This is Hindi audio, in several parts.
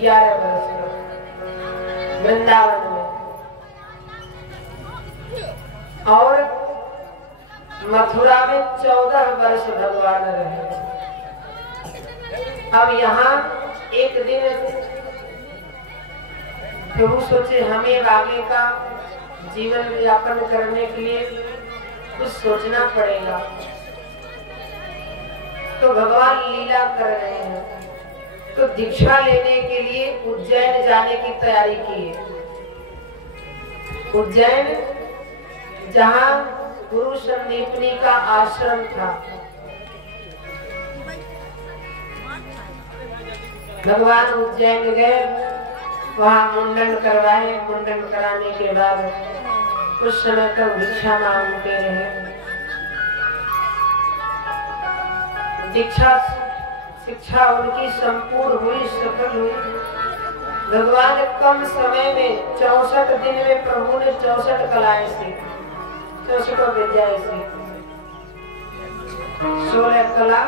11 वर्ष का वृंदावन में, और मथुरा में 14 वर्ष भगवान रहे। अब यहाँ एक दिन प्रभु सोचे हमें आगे का जीवन यापन करने के लिए कुछ सोचना पड़ेगा, तो भगवान लीला कर रहे हैं, तो दीक्षा लेने के लिए उज्जैन जाने की तैयारी की। उज्जैन जहाँ गुरु संदीपनी का आश्रम था, भगवान उज्जैन गए, वहाँ मुंडन करवाए। मुंडन कराने के बाद कुछ समय तक भिक्षा मांगते रहे। दीक्षा शिक्षा उनकी संपूर्ण हुई, सफल हुई। भगवान कम समय में 64 दिन में प्रभु ने 64 कलाएं सीखी, 64 विद्याएं सीखी, 16 कला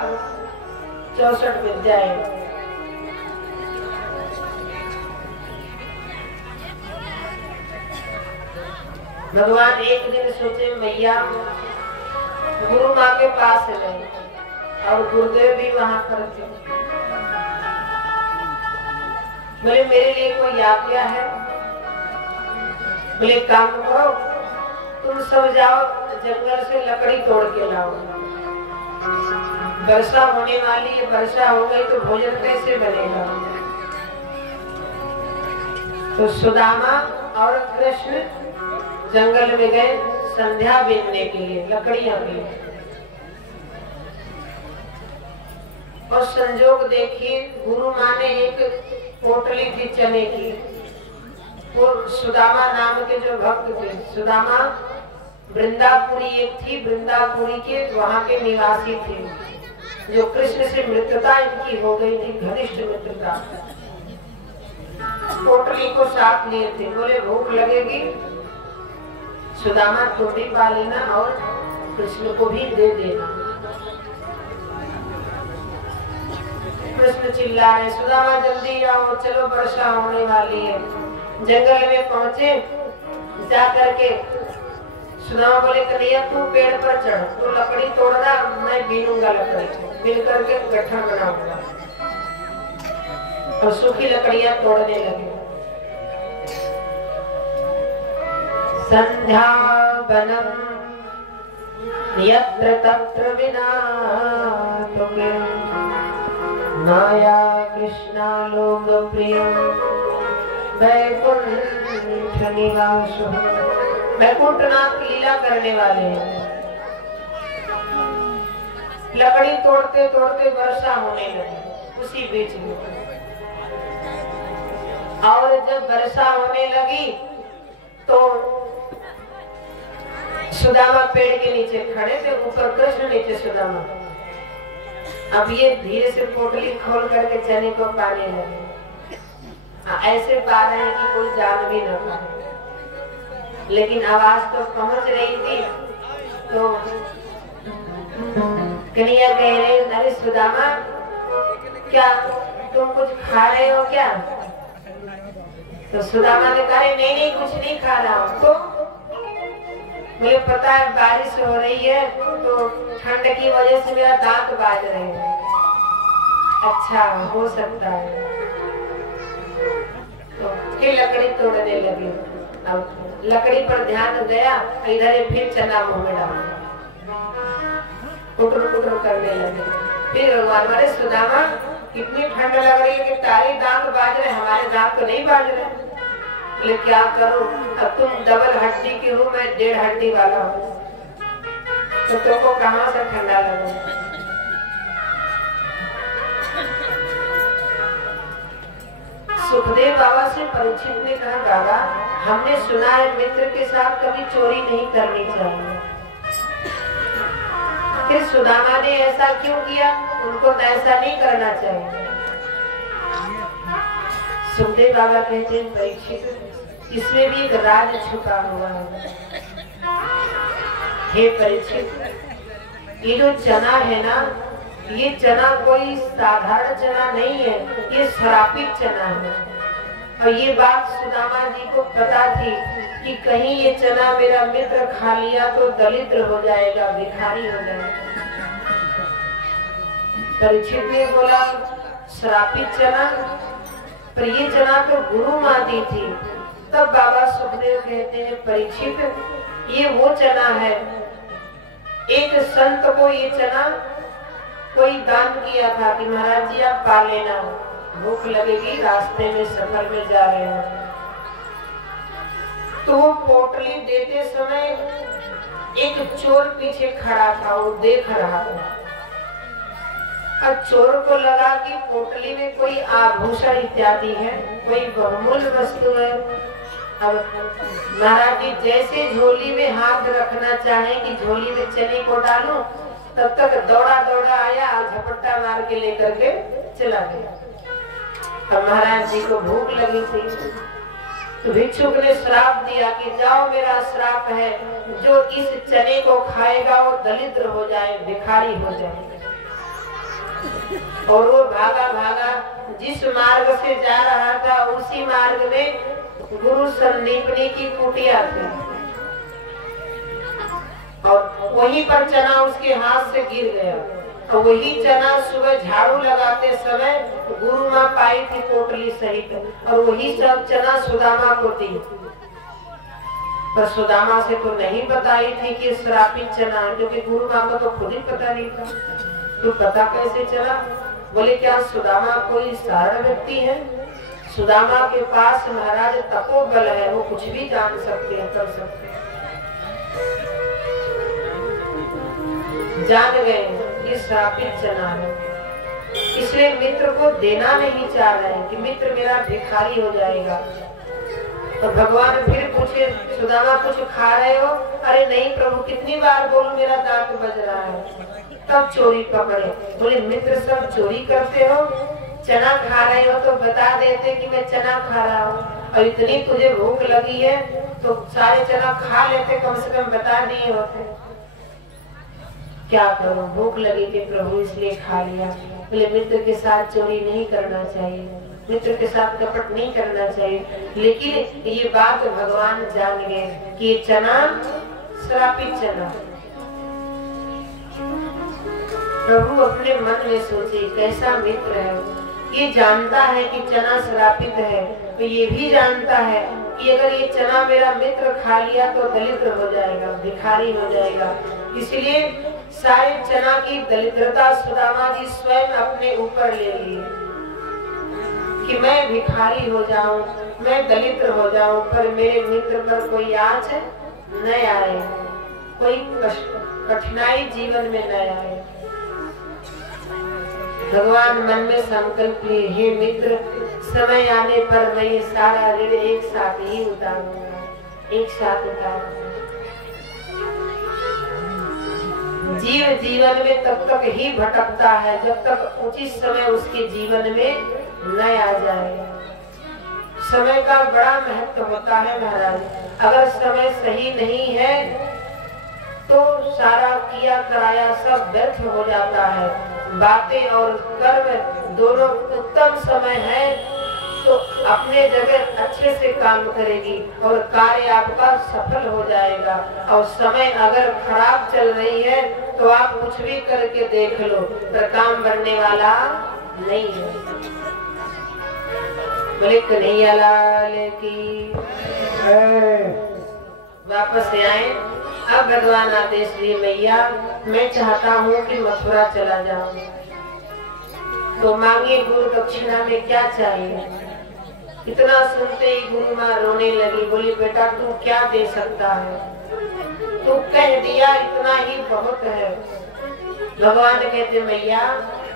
64 विद्याएं। भगवान एक दिन सोचे मैया गुरु माँ के पास गए और गुरुदेव भी वहां पर थे। बोले मेरे लिए कोई आज्ञा है? बोले काम करो, तुम सब जाओ जंगल से लकड़ी तोड़ के लाओ। वर्षा होने वाली है, वर्षा हो गई तो भोजन कैसे बनेगा? तो सुदामा और कृष्ण जंगल में गए संध्या बीनने के लिए, लकड़ियां भी। और संजोग देखिए, गुरु माँ ने एक पोटली थी चने की, वो सुदामा नाम के जो भक्त थे, सुदामा वृंदापुरी एक थी, वृंदापुरी के वहां के निवासी थे, जो कृष्ण से मित्रता इनकी हो गई थी, घनिष्ठ मित्रता। पोटली को साथ लिए थे, बोले भूख लगेगी, सुदामा थोड़ी पा लेना और कृष्ण को भी दे देना। कृष्ण चिल्ला रहे, सुदामा जल्दी आओ, चलो वर्षा होने वाली है। जंगल में पहुंचे, जा करके सुदामा बोले कन्हैया तू पेड़ पर चढ़, तू लकड़ी तोड़ना, मैं बीनूंगा लकड़ी, बीन करके गठन बनाऊंगा। और सूखी लकड़ियां तोड़ने लगे। संध्या वनम यत्र तत्र विना तुमे माया कृष्णा लोक प्रिय वैकुंठ निवास। वैकुंठनाथ लीला करने वाले हैं। लकड़ी तोड़ते तोड़ते वर्षा होने लगी उसी बीच में, और जब वर्षा होने लगी तो सुदामा पेड़ के नीचे खड़े थे, ऊपर कृष्ण, नीचे सुदामा। अब ये धीरे से पोटली खोल करके चने को पाने लगे। ऐसे पा रहे हैं कि कोई जान भी न पाए, लेकिन आवाज तो पहुंच रही थी। तो कन्हैया कह रहे, अरे सुदामा क्या तुम कुछ खा रहे हो क्या? तो सुदामा ने कहा नहीं नहीं कुछ नहीं खा रहा हूँ। तो मुझे पता है बारिश हो रही है तो ठंड की वजह से मेरा दांत बाज रहे हैं। अच्छा हो सकता है। तो फिर लकड़ी तोड़ने लगे। अब लकड़ी पर ध्यान गया, इधर फिर चना मुंह में डाला, कुटर कुटर करने लगे। फिर भगवान बोले सुदामा कितनी ठंड लग रही है कि तारे दांत बाज रहे, हमारे दांत तो नहीं बाज रहे। बोले क्या करूं, अब तुम डबल हड्डी की हो, मैं 1.5 हड्डी वाला हूँ, तो तुमको कहाँ से ठंडा लगे? सुखदेव बाबा से परीक्षित ने कहा दादा हमने सुना है मित्र के साथ कभी चोरी नहीं करनी चाहिए। फिर सुदामा ने ऐसा क्यों किया? उनको तो ऐसा नहीं करना चाहिए। सुखदेव बाबा कहते हैं परीक्षित इसमें भी एक राज छुपा हुआ है। हे परीक्षित, ये जो चना है ना ये चना कोई साधारण चना नहीं है, ये श्रापित चना है। और ये बात सुदामा जी को पता थी कि कहीं ये चना मेरा मित्र खा लिया तो दलिद्र हो जाएगा, भिखारी हो जाएगा। परीक्षित ने बोला श्रापित चना, पर ये चना तो गुरु माँ दी थी। तब बाबा सुखदेव कहते हैं परीक्षित ये वो चना है, एक संत को ये चना कोई दान किया था कि महाराज जी आप पा लेना, भूख लगेगी, रास्ते में सफर में जा रहे हैं। तो वो पोटली देते समय एक चोर पीछे खड़ा था, वो देख रहा था। अब चोर को लगा कि पोटली में कोई आभूषण इत्यादि है, कोई बहुमूल्य वस्तु है। अब महाराज जी जैसे झोली में हाथ रखना चाहे कि झोली में चने को डालूं, तब तक दौड़ा दौड़ा आया, झपट्टा मार के लेकर के चला गया। अब महाराज जी को भूख लगी थी, तो भिक्षुक ने श्राप दिया कि जाओ मेरा श्राप है, जो इस चने को खाएगा वो दलिद्र हो जाए, भिखारी हो जाए। और वो भागा भागा, जिस मार्ग से जा रहा था उसी मार्ग में गुरु संदीपनी की कुटिया थी, और वहीं पर चना उसके हाथ से गिर गया। और वही चना सुबह झाड़ू लगाते समय गुरु माँ पाई थी पोटली सहित, और वही सब चना सुदामा को दी। पर सुदामा से तो नहीं बताई थी कि श्रापित चना, क्योंकि गुरु माँ को तो खुद ही पता नहीं था। तो पता कैसे चला? बोले क्या सुदामा कोई साधारण व्यक्ति है? सुदामा के पास महाराज तपोबल है, वो कुछ भी जान सकते हैं, कर सकते हैं। जान गए ये श्रापित चना है, इसलिए मित्र को देना नहीं चाह रहे हैं कि मित्र मेरा भिखारी हो जाएगा। तो भगवान फिर पूछे सुदामा कुछ खा रहे हो? अरे नहीं प्रभु, कितनी बार बोलूं मेरा दांत बज रहा है। तब चोरी पकड़े, बोले मित्र सब चोरी करते हो, चना खा रहे हो तो बता देते कि मैं चना खा रहा हूँ, और इतनी तुझे भूख लगी है तो सारे चना खा लेते, कम से कम बता दिए होते। क्या करूं, भूख लगी थी प्रभु इसलिए खा लिया। बोले मित्र के साथ चोरी नहीं करना चाहिए, मित्र के साथ कपट नहीं करना चाहिए। लेकिन ये बात भगवान जान गए कि ये चना श्रापित चना। प्रभु अपने मन में सोचे कैसा मित्र है, ये जानता है कि चना श्रापित है, तो ये भी जानता है कि अगर ये चना मेरा मित्र खा लिया तो दलिद्र हो जाएगा, भिखारी हो जाएगा। इसलिए सारे चना की दरिद्रता सुदामा जी स्वयं अपने ऊपर ले लिए कि मैं भिखारी हो जाऊं, मैं दलिद्र हो जाऊं, पर मेरे मित्र पर कोई आँच न आए, कोई कठिनाई जीवन में न आए। भगवान मन में संकल्प लिए, हे मित्र समय आने पर मैं ये सारा ऋण एक साथ ही उतारूंगा, एक साथ उतारूंगा। जीव जीवन में तब तक ही भटकता है जब तक उचित समय उसके जीवन में न आ जाए। समय का बड़ा महत्व होता है महाराज, अगर समय सही नहीं है तो सारा किया कराया सब व्यर्थ हो जाता है। बातें और कर्म दोनों उत्तम समय है तो अपने जगह अच्छे से काम करेगी और कार्य आपका सफल हो जाएगा। और समय अगर खराब चल रही है तो आप कुछ भी करके देख लो, पर काम बनने वाला नहीं है। बोले कन्हैया लाल की। वापस आए। अब भगवान आदेश दिए, मैया मैं चाहता हूँ कि मथुरा चला जाऊं, तो मांगे गुरु दक्षिणा में क्या चाहिए। इतना सुनते ही गुरु माँ रोने लगी, बोली बेटा तू क्या दे सकता है, तू कह दिया इतना ही बहुत है। भगवान कहते मैया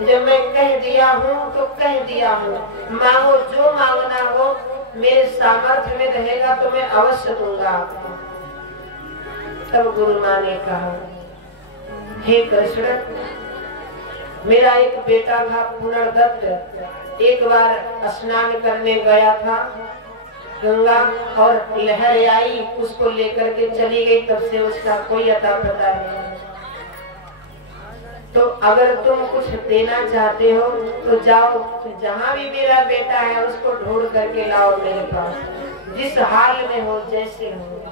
जब मैं कह दिया हूँ तो कह दिया हूँ, मांगो जो मांगना हो, मेरे सामर्थ्य में रहेगा तो मैं अवश्य दूंगा आपको। तब गुरु माँ ने कहा, हे कृष्ण मेरा एक बेटा था पुनर्दत्त, एक बार स्नान करने गया था गंगा और लहर आई, उसको लेकर के चली गई, तब से उसका कोई अता पता नहीं। तो अगर तुम कुछ देना चाहते हो तो जाओ, जहाँ भी मेरा बेटा है उसको ढूंढ करके लाओ मेरे पास, जिस हाल में हो जैसे हो।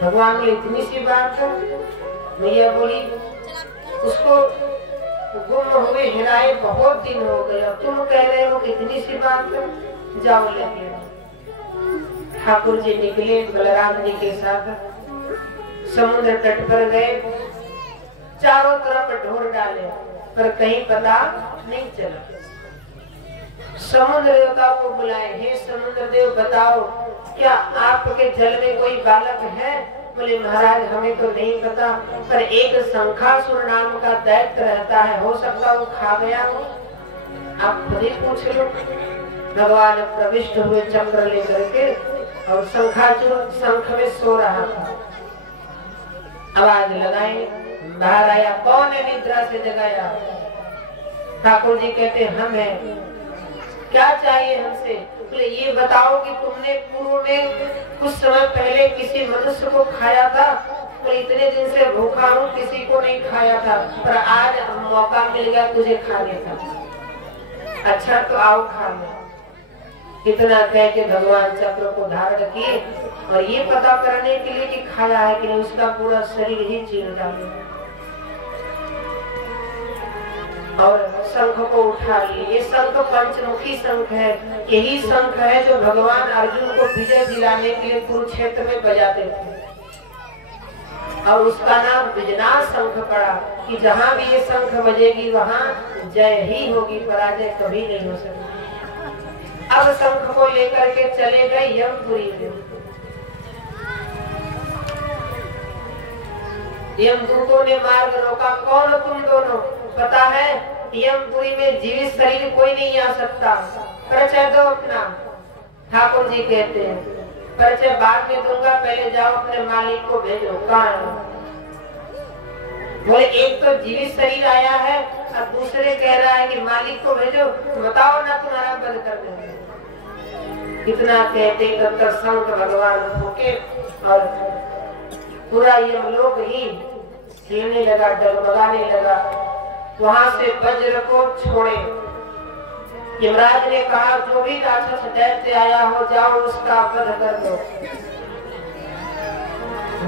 भगवान बोले इतनी सी बात है। मैया बोली उसको गुम हुए हिराए बहुत दिन हो गया, तुम कह रहे हो कितनी सी बात है, जाओ लेके। ठाकुर जी निकले बलराम जी के साथ, समुद्र तट पर गए, चारों तरफ ढूंढ डाले पर कहीं पता नहीं चला। समुद्र देवता को बुलाए, हे समुद्र देव बताओ क्या आपके जल में कोई बालक है? बोले महाराज हमें तो नहीं पता, पर एक शंखासुर नाम का दैत्य रहता है, हो सकता वो खा गया हो, आप खुद ही पूछ लो। भगवान प्रविष्ट हुए चक्र लेकर के और शंखासुर शंख में सो रहा था। आवाज लगाए, बाहर आया, कौन है निद्रा से जगाया? ठाकुर जी कहते हम हैं, क्या चाहिए हमसे? बोले ये बताओ कि तुमने पूर्व में कुछ समय पहले किसी मनुष्य को खाया था? बोले इतने दिन से भूखा हूँ, किसी को नहीं खाया था, पर आज मौका मिल गया तुझे खाने का। अच्छा तो आओ खा लो। इतना कह के भगवान चक्र को धारण किए और ये पता करने के लिए कि खाया है कि नहीं, उसका पूरा शरीर ही चीर डाले और शंख को उठा लिए। ये शंख पंचमुखी शंख है, यही शंख है जो भगवान अर्जुन को विजय दिलाने के लिए कुरुक्षेत्र में बजाते थे और उसका नाम विजनाश शंख पड़ा कि जहाँ भी ये शंख बजेगी वहाँ जय ही होगी, पराजय कभी नहीं हो सकती। अब शंख को लेकर के चले गए यमपुरी में। यमदूतों ने मार्ग रोका, कौन तुम दोनों? पता है यमपुरी में जीवित शरीर कोई नहीं आ सकता, परिचय दो अपना। ठाकुर जी कहते हैं परिचय बाद में दूंगा, पहले जाओ अपने मालिक को भेजो। कहाँ है? बोले एक तो जीवित शरीर आया है और दूसरे कह रहा है कि मालिक को भेजो, बताओ ना तुम्हारा बंद कर देंगे। इतना कहते तब तक शंख भगवान फूके और पूरा यमलोक ही हिलने लगा, डगमगाने लगा। वहां से वज्र को छोड़े। यमराज ने कहा जो भी राक्षस दैत्य आया हो जाओ उसका वध कर दो।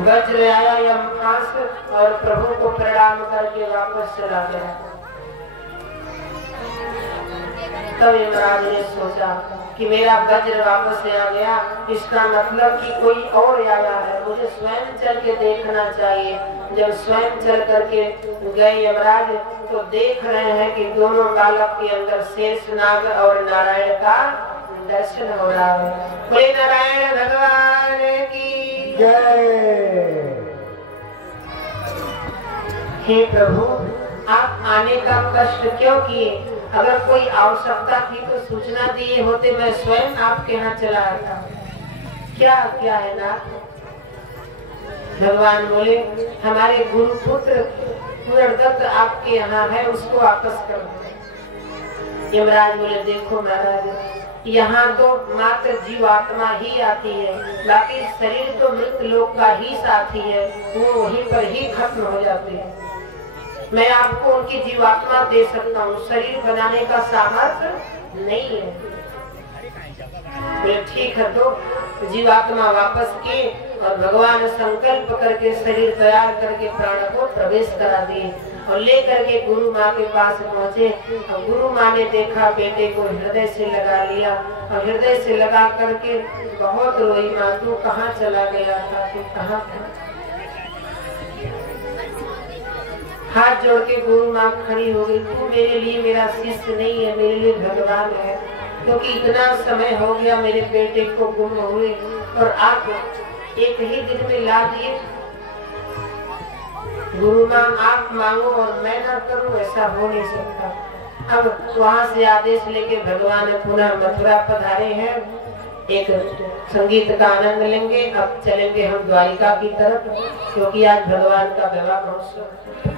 वज्र आया यमपास और प्रभु को प्रणाम करके वापस चला गया। तब यमराज ने सोचा कि मेरा वज्र वापस आ गया, इसका मतलब कि कोई और आया है, मुझे स्वयं चल के देखना चाहिए। जब स्वयं चल करके गए यमराज तो देख रहे हैं कि दोनों बालक के अंदर शेषनाग और नारायण का दर्शन हो रहा है। बोले नारायण भगवान की जय। हे प्रभु आप आने का कष्ट क्यों किए? अगर कोई आवश्यकता थी तो सूचना दिए होते, मैं स्वयं आपके यहाँ चला आता। क्या क्या है ना? भगवान बोले हमारे गुरु पुत्र पुनर्दत्त आपके यहाँ है, उसको वापस कर दो। यमराज बोले देखो महाराज यहाँ तो मात्र जीवात्मा ही आती है, बाकी शरीर तो मृत लोक का ही साथी है, वो वहीं पर ही खत्म हो जाते हैं। मैं आपको उनकी जीवात्मा दे सकता हूँ, शरीर बनाने का सामर्थ्य नहीं है। ठीक है तो जीवात्मा वापस की और भगवान संकल्प करके शरीर तैयार करके प्राण को प्रवेश करा दिए और ले करके गुरु माँ के पास पहुँचे। और गुरु माँ ने देखा बेटे को हृदय से लगा लिया और हृदय से लगा करके बहुत रोई। माँ तू कहाँ चला गया था, तू कहाँ था? हाथ जोड़ के गुरु माँ खड़ी हो गई, तू मेरे लिए मेरा शिष्य नहीं है, मेरे लिए भगवान है, क्योंकि इतना समय हो गया मेरे बेटे को गुम हुए और आप एक ही दिन में ला दिए। गुरु माँ आप मांगो और मैं ना करूं, ऐसा हो नहीं सकता। अब वहाँ से आदेश लेके भगवान पुनः मथुरा पधारे हैं। एक संगीत का आनंद लेंगे। अब चलेंगे हम द्वारिका की तरफ, क्योंकि आज भगवान का विवाह महोत्सव।